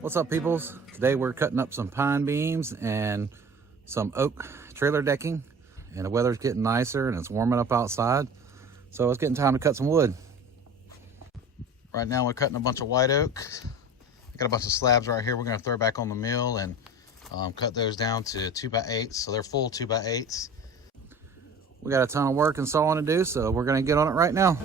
What's up, peoples? Today we're cutting up some pine beams and some oak trailer decking, and the weather's getting nicer and it's warming up outside, so it's getting time to cut some wood. Right now we're cutting a bunch of white oak. I got a bunch of slabs right here we're going to throw back on the mill and cut those down to 2x8s, so they're full 2x8s. We got a ton of work and sawing to do, so we're going to get on it right now.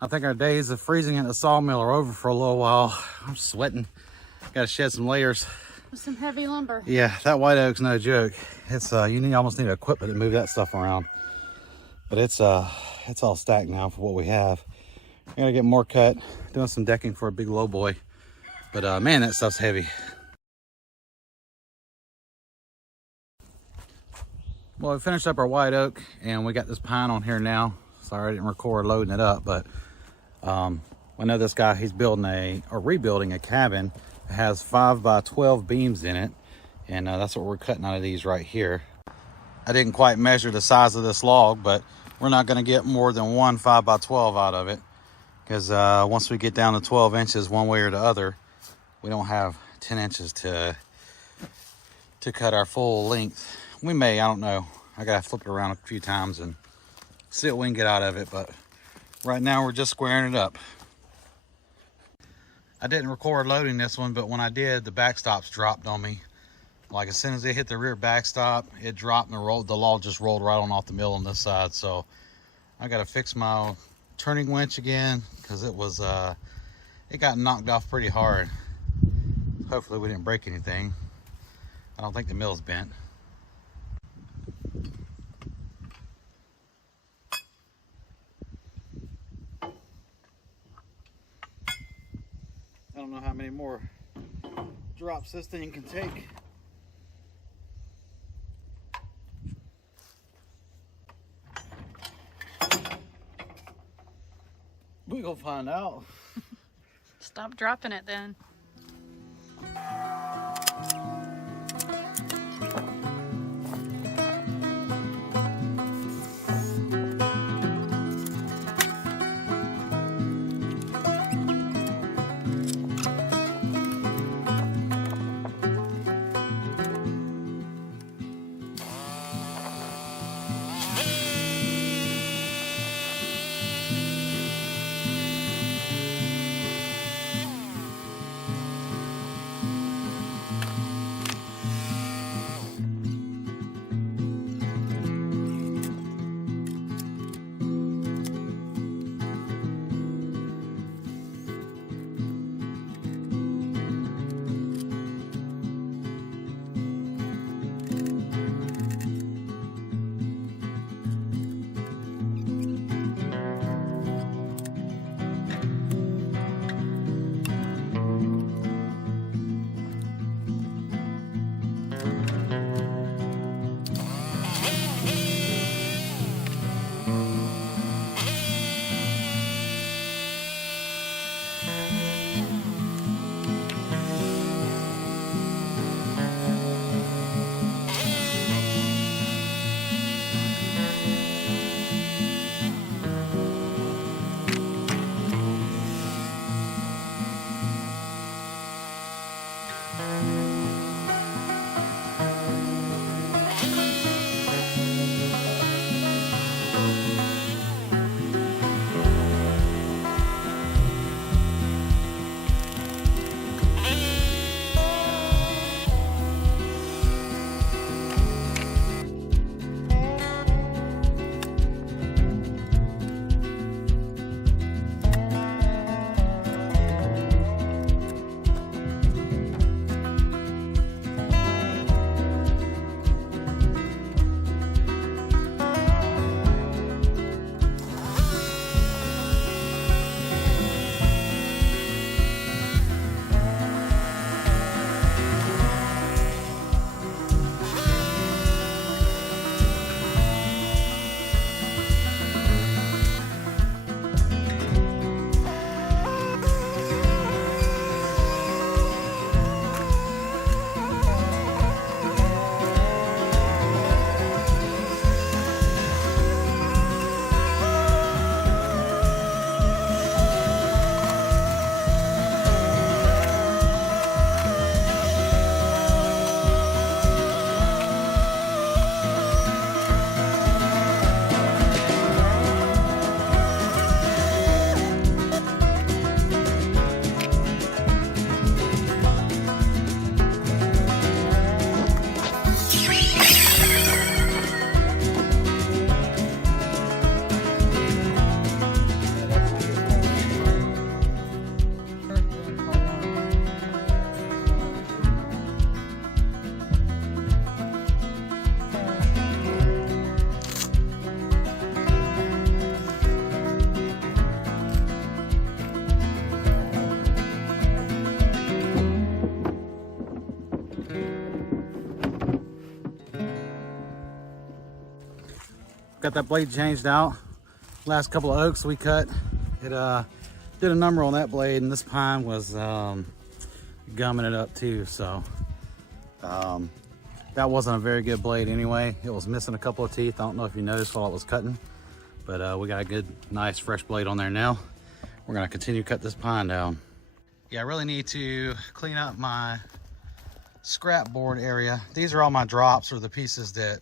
I think our days of freezing at the sawmill are over for a little while. I'm sweating. Got to shed some layers. With some heavy lumber. Yeah, that white oak's no joke. It's you almost need equipment to move that stuff around. But it's all stacked now for what we have. I gotta get more cut. Doing some decking for a big low boy. But man, that stuff's heavy. Well, we finished up our white oak and we got this pine on here now. Sorry I didn't record loading it up, but I know this guy, he's building or rebuilding a cabin that has 5x12 beams in it, and that's what we're cutting out of these right here. I didn't quite measure the size of this log, but we're not going to get more than one 5x12 out of it, because once we get down to 12 inches one way or the other, we don't have 10 inches to cut our full length. We may, I don't know. I gotta flip it around a few times and see what we can get out of it, but right now we're just squaring it up. I didn't record loading this one, but when I did, the backstops dropped on me. Like as soon as they hit the rear backstop, it dropped and the log just rolled right on off the mill on this side. So I gotta fix my turning winch again, because it was it got knocked off pretty hard. Hopefully we didn't break anything. I don't think the mill's bent. I don't know how many more drops this thing can take. We gonna find out. Stop dropping it then. Got that blade changed out. Last couple of oaks we cut, it did a number on that blade, and this pine was gumming it up too. So that wasn't a very good blade anyway. It was missing a couple of teeth. I don't know if you noticed while I was cutting, But we got a good, nice, fresh blade on there now. We're gonna continue to cut this pine down. Yeah, I really need to clean up my scrap board area. These are all my drops, or the pieces that,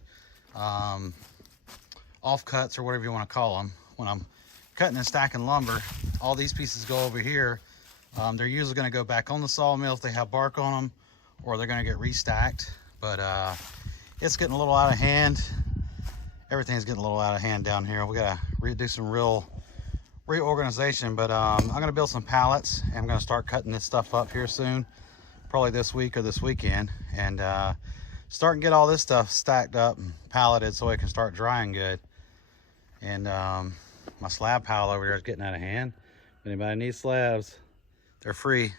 offcuts or whatever you wanna call them. When I'm cutting and stacking lumber, all these pieces go over here. They're usually gonna go back on the sawmill if they have bark on them, or they're gonna get restacked. But it's getting a little out of hand. Everything's getting a little out of hand down here. We gotta do some real reorganization, but I'm gonna build some pallets and I'm gonna start cutting this stuff up here soon, probably this week or this weekend, and start and get all this stuff stacked up and palleted so it can start drying good. And my slab pile over there is getting out of hand. If anybody needs slabs, they're free.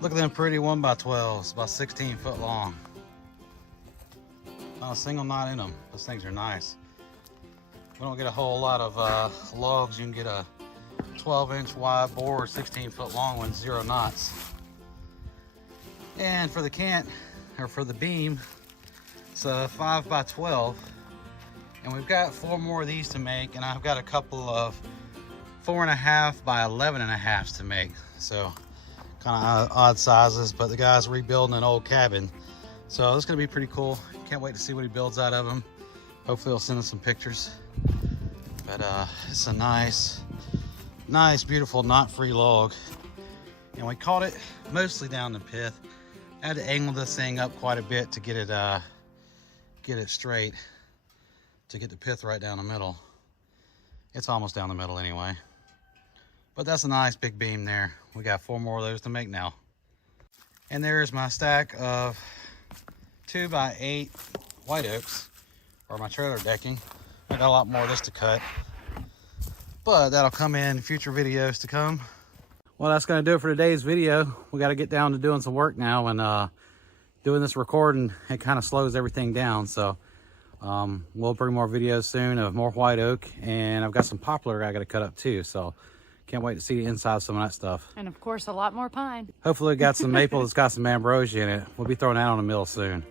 Look at them pretty 1x12s, about 16 foot long. Not a single knot in them. Those things are nice. We don't get a whole lot of logs. You can get a 12-inch wide board, 16 foot long one, 0 knots. And for the cant, or for the beam, it's a 5x12. And we've got 4 more of these to make, and I've got a couple of 4.5 by 11.5s to make. So kind of odd sizes, but the guy's rebuilding an old cabin, so it's gonna be pretty cool. Can't wait to see what he builds out of them. Hopefully he'll send us some pictures. But it's a nice beautiful knot-free log, and we caught it mostly down the pith. I had to angle this thing up quite a bit to get it straight, to get the pith right down the middle. It's almost down the middle anyway. But that's a nice big beam there. We got 4 more of those to make now. And there's my stack of 2x8 white oaks, or my trailer decking. I got a lot more of this to cut, but that'll come in future videos to come. Well, that's gonna do it for today's video. We gotta get down to doing some work now, and doing this recording, it kind of slows everything down. So we'll bring more videos soon of more white oak, and I've got some poplar I gotta cut up too. So can't wait to see the inside of some of that stuff. And of course, a lot more pine. Hopefully we got some maple that's got some ambrosia in it. We'll be throwing that on the mill soon.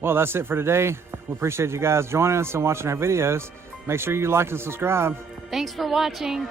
Well, that's it for today. We appreciate you guys joining us and watching our videos. Make sure you like and subscribe. Thanks for watching.